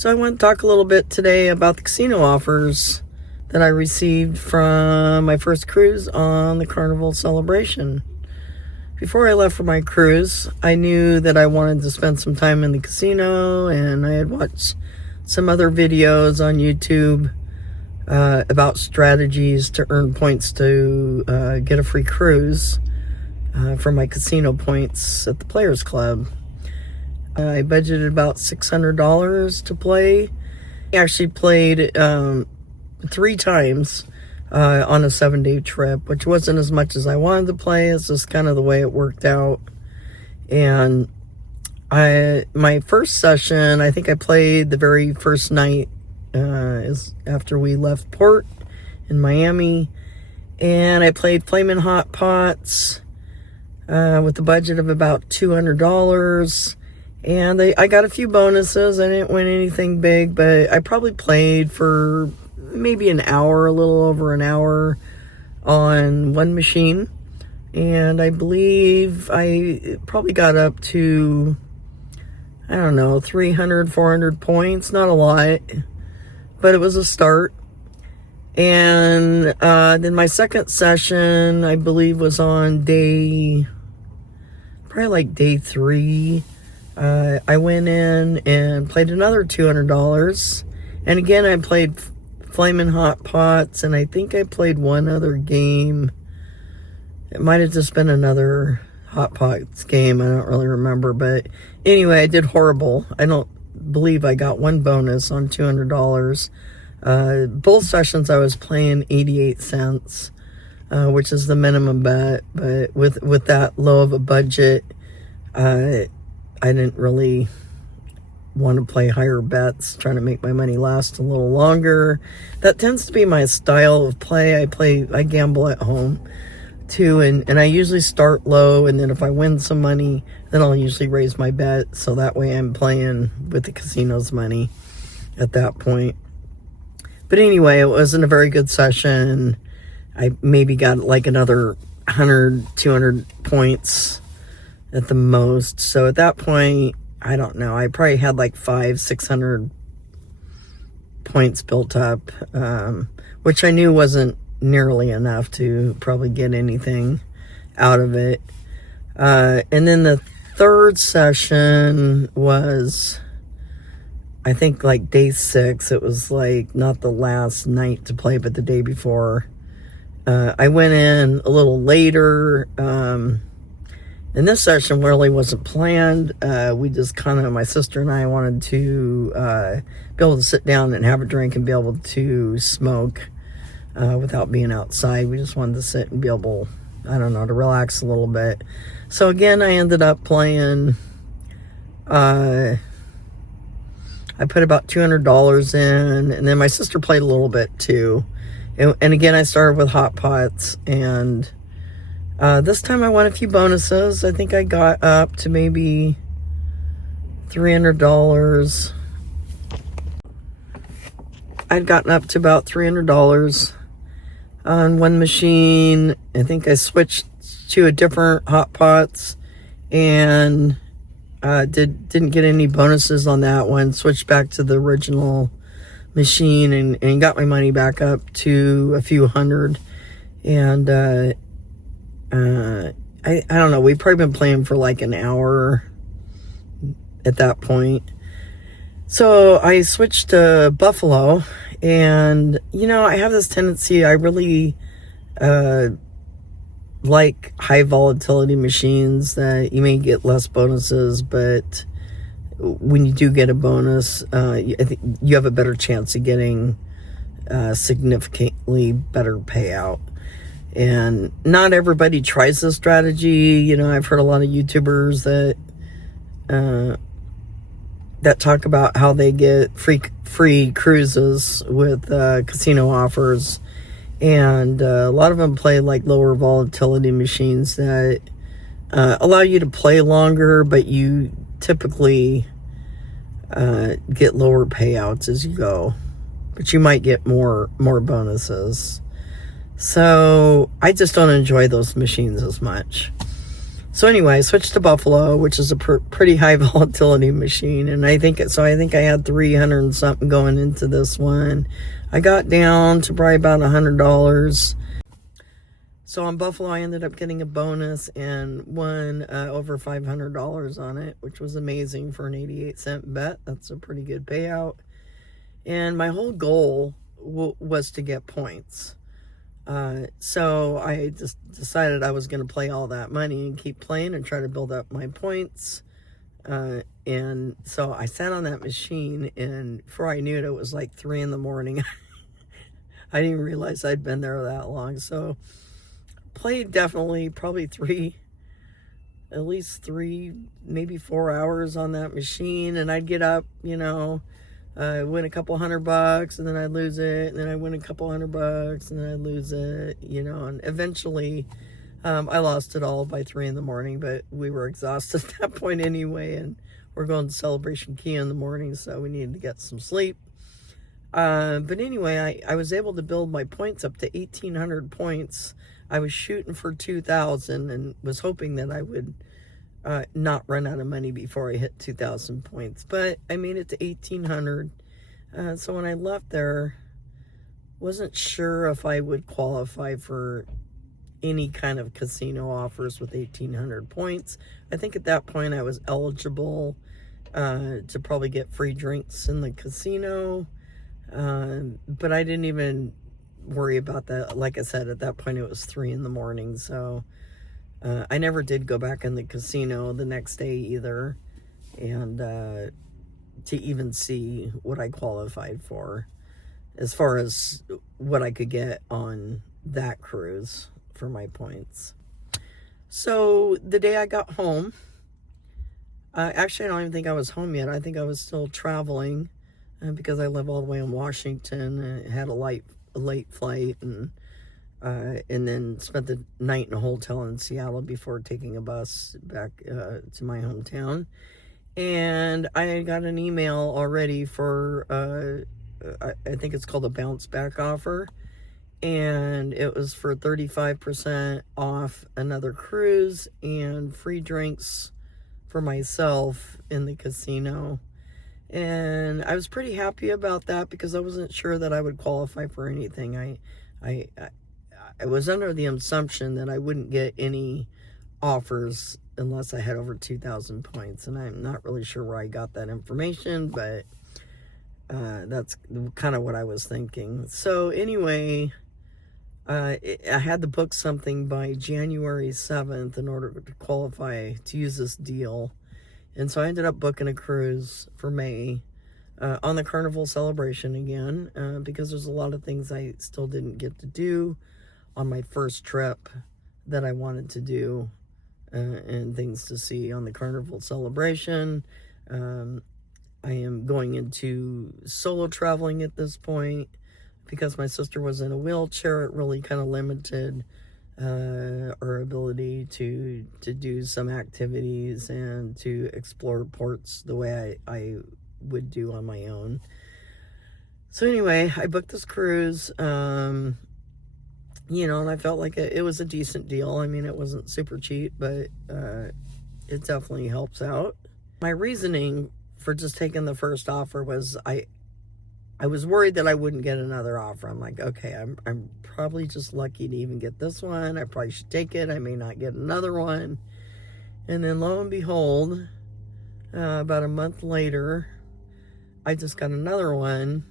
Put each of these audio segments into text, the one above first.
So I want to talk a little bit today about the casino offers that I received from my first cruise on the Carnival celebration. Before I left for my cruise, I knew that I wanted to spend some time in the casino, and I had watched some other videos on YouTube about strategies to earn points to get a free cruise for my casino points at the Players Club. I budgeted about $600 to play. I actually played 3 times on a 7-day trip, which wasn't as much as I wanted to play. It's just kind of the way it worked out. And my first session, I think I played the very first night is after we left port in Miami, and I played Flamin' Hot Pots with a budget of about $200. And I got a few bonuses. I didn't win anything big, but I probably played for maybe an hour, a little over an hour on one machine. And I believe I probably got up to, I don't know, 300, 400 points. Not a lot, but it was a start. And then my second session, I believe, was on day 3. I went in and played another $200. And again, I played Flamin' Hot Pots, and I think I played one other game. It might have just been another Hot Pots game. I don't really remember. But anyway, I did horrible. I don't believe I got one bonus on $200. Both sessions I was playing 88 cents, which is the minimum bet. But with that low of a budget, I didn't really want to play higher bets, trying to make my money last a little longer. That tends to be my style of play. I gamble at home too, and I usually start low, and then if I win some money, then I'll usually raise my bet, so that way I'm playing with the casino's money at that point. But anyway, it wasn't a very good session. I maybe got like another 100, 200 points at the most. So at that point, I don't know, I probably had like 500-600 points built up, which I knew wasn't nearly enough to probably get anything out of it. And then the third session was, I think, like day 6. It was like not the last night to play, but the day before. I went in a little later. And this session really wasn't planned. We just kind of, my sister and I wanted to be able to sit down and have a drink and be able to smoke without being outside. We just wanted to sit and be able, I don't know, to relax a little bit. So again, I ended up playing, I put about $200 in, and then my sister played a little bit too. And again, I started with Hot Pots, and this time I won a few bonuses. I think I got up to maybe $300. I'd gotten up to about $300 on one machine. I think I switched to a different Hot Pots and didn't get any bonuses on that one. Switched back to the original machine and got my money back up to a few hundred. And I don't know, we've probably been playing for like an hour at that point. So I switched to Buffalo, and you know, I have this tendency, I really like high volatility machines that you may get less bonuses, but when you do get a bonus, I think you have a better chance of getting significantly better payout. And not everybody tries this strategy. You know, I've heard a lot of YouTubers that talk about how they get free cruises with casino offers, and a lot of them play like lower volatility machines that allow you to play longer, but you typically get lower payouts as you go, but you might get more bonuses. So I just don't enjoy those machines as much. So anyway, I switched to Buffalo, which is a pretty high volatility machine, and I think I had 300 and something going into this one. I got down to probably about $100. So on Buffalo, I ended up getting a bonus and won over $500 on it, which was amazing for an 88-cent bet. That's a pretty good payout. And my whole goal was to get points. So I just decided I was going to play all that money and keep playing and try to build up my points. And so I sat on that machine, and before I knew it was like 3 in the morning. I didn't realize I'd been there that long. So played definitely probably at least 3, maybe 4 hours on that machine. And I'd get up, win a couple $100 and then I'd lose it, and then I win a couple $100 and then I'd lose it, and eventually I lost it all by 3 in the morning, but we were exhausted at that point anyway, and we're going to Celebration Key in the morning, so we needed to get some sleep. But anyway, I was able to build my points up to 1,800 points. I was shooting for 2,000 and was hoping that I would not run out of money before I hit 2,000 points, but I made it to 1,800. So when I left there, wasn't sure if I would qualify for any kind of casino offers with 1,800 points. I think at that point I was eligible to probably get free drinks in the casino, but I didn't even worry about that. Like I said, at that point it was 3 in the morning, so I never did go back in the casino the next day either, and to even see what I qualified for as far as what I could get on that cruise for my points. So the day I got home, actually I don't even think I was home yet. I think I was still traveling because I live all the way in Washington. I had a late flight, and then spent the night in a hotel in Seattle before taking a bus back to my hometown. And I got an email already for, I think it's called a bounce back offer. And it was for 35% off another cruise and free drinks for myself in the casino. And I was pretty happy about that because I wasn't sure that I would qualify for anything. I was under the assumption that I wouldn't get any offers unless I had over 2,000 points, and I'm not really sure where I got that information, but that's kind of what I was thinking. So anyway, I had to book something by January 7th in order to qualify to use this deal, and so I ended up booking a cruise for May on the Carnival celebration again, because there's a lot of things I still didn't get to do on my first trip that I wanted to do, and things to see on the Carnival celebration. I am going into solo traveling at this point because my sister was in a wheelchair. It really kind of limited our ability to do some activities and to explore ports the way I would do on my own. So anyway, I booked this cruise, and I felt like it was a decent deal. I mean, it wasn't super cheap, but it definitely helps out. My reasoning for just taking the first offer was I was worried that I wouldn't get another offer. I'm like, okay, I'm probably just lucky to even get this one. I probably should take it. I may not get another one. And then lo and behold, about a month later, I just got another one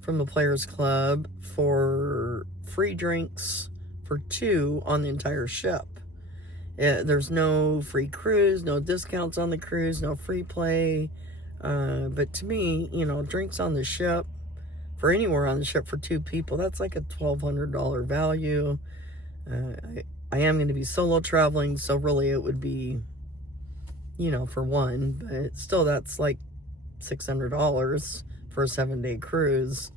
from the Players Club for free drinks for 2 on the entire ship. There's no free cruise, no discounts on the cruise, no free play. But to me, drinks on the ship, for anywhere on the ship for 2 people, that's like a $1,200 value. I am going to be solo traveling, so really it would be, for one, but still that's like $600 for a 7-day cruise,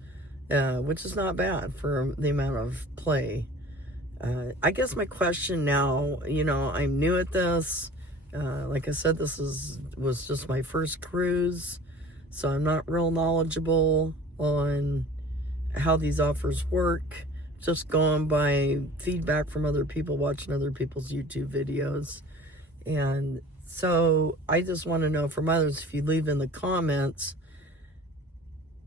which is not bad for the amount of play. I guess my question now, I'm new at this. Like I said, this was just my first cruise, so I'm not real knowledgeable on how these offers work. Just going by feedback from other people, watching other people's YouTube videos. And so I just want to know from others, if you leave in the comments,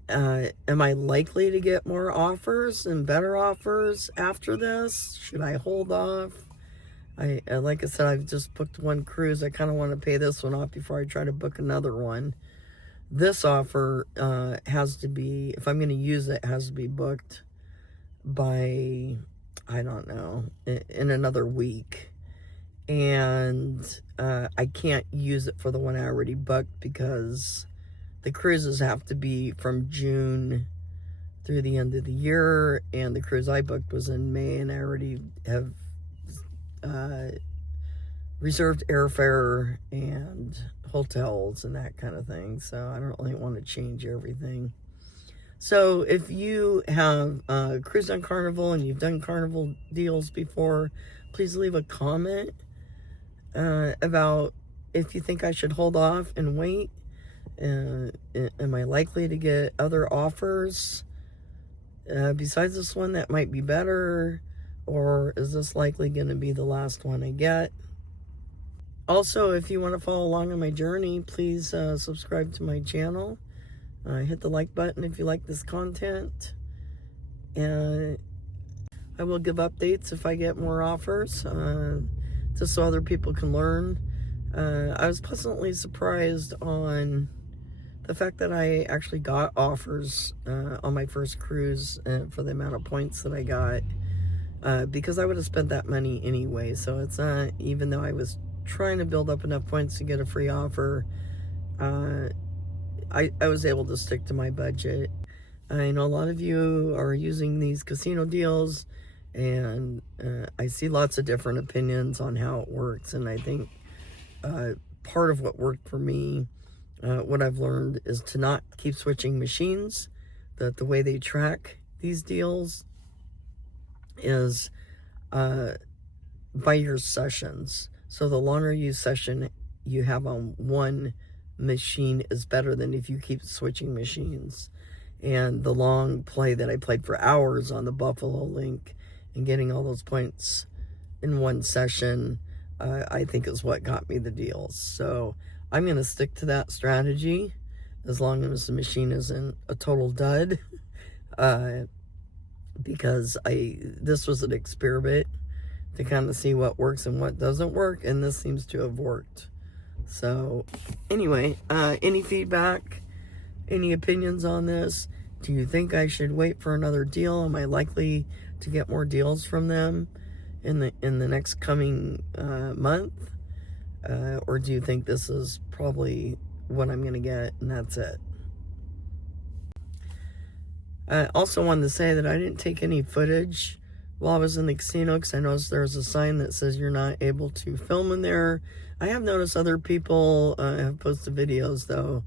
am I likely to get more offers and better offers after this? Should I hold off? Like I said, I've just booked one cruise. I kind of want to pay this one off before I try to book another one. This offer has to be, if I'm going to use it, has to be booked by, I don't know, in another week. And I can't use it for the one I already booked because the cruises have to be from June through the end of the year, and the cruise I booked was in May, and I already have reserved airfare and hotels and that kind of thing, so I don't really want to change everything. So if you have cruised on Carnival and you've done Carnival deals before, please leave a comment about if you think I should hold off and wait. Am I likely to get other offers besides this one that might be better, or is this likely going to be the last one I get? Also, if you want to follow along on my journey, please subscribe to my channel. Hit the like button if you like this content. And I will give updates if I get more offers, just so other people can learn. I was pleasantly surprised on the fact that I actually got offers on my first cruise for the amount of points that I got, because I would have spent that money anyway. So it's not, even though I was trying to build up enough points to get a free offer, I was able to stick to my budget. I know a lot of you are using these casino deals, and I see lots of different opinions on how it works, and I think part of what worked for me, what I've learned, is to not keep switching machines. That the way they track these deals is by your sessions. So the longer session you have on one machine is better than if you keep switching machines. And the long play that I played for hours on the Buffalo Link and getting all those points in one session, I think is what got me the deals. So I'm going to stick to that strategy as long as the machine isn't a total dud, because this was an experiment to kind of see what works and what doesn't work, and this seems to have worked. So anyway, any feedback, any opinions on this? Do you think I should wait for another deal? Am I likely to get more deals from them in the next coming month? Or do you think this is probably what I'm going to get and that's it? I also wanted to say that I didn't take any footage while I was in the casino, because I noticed there's a sign that says you're not able to film in there. I have noticed other people have posted videos, though,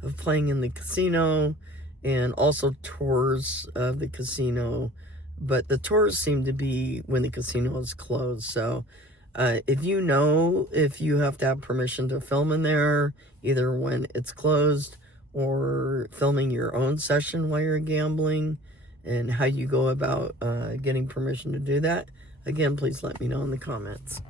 of playing in the casino and also tours of the casino. But the tours seem to be when the casino is closed. So if you know if you have to have permission to film in there, either when it's closed or filming your own session while you're gambling, and how you go about getting permission to do that, again, please let me know in the comments.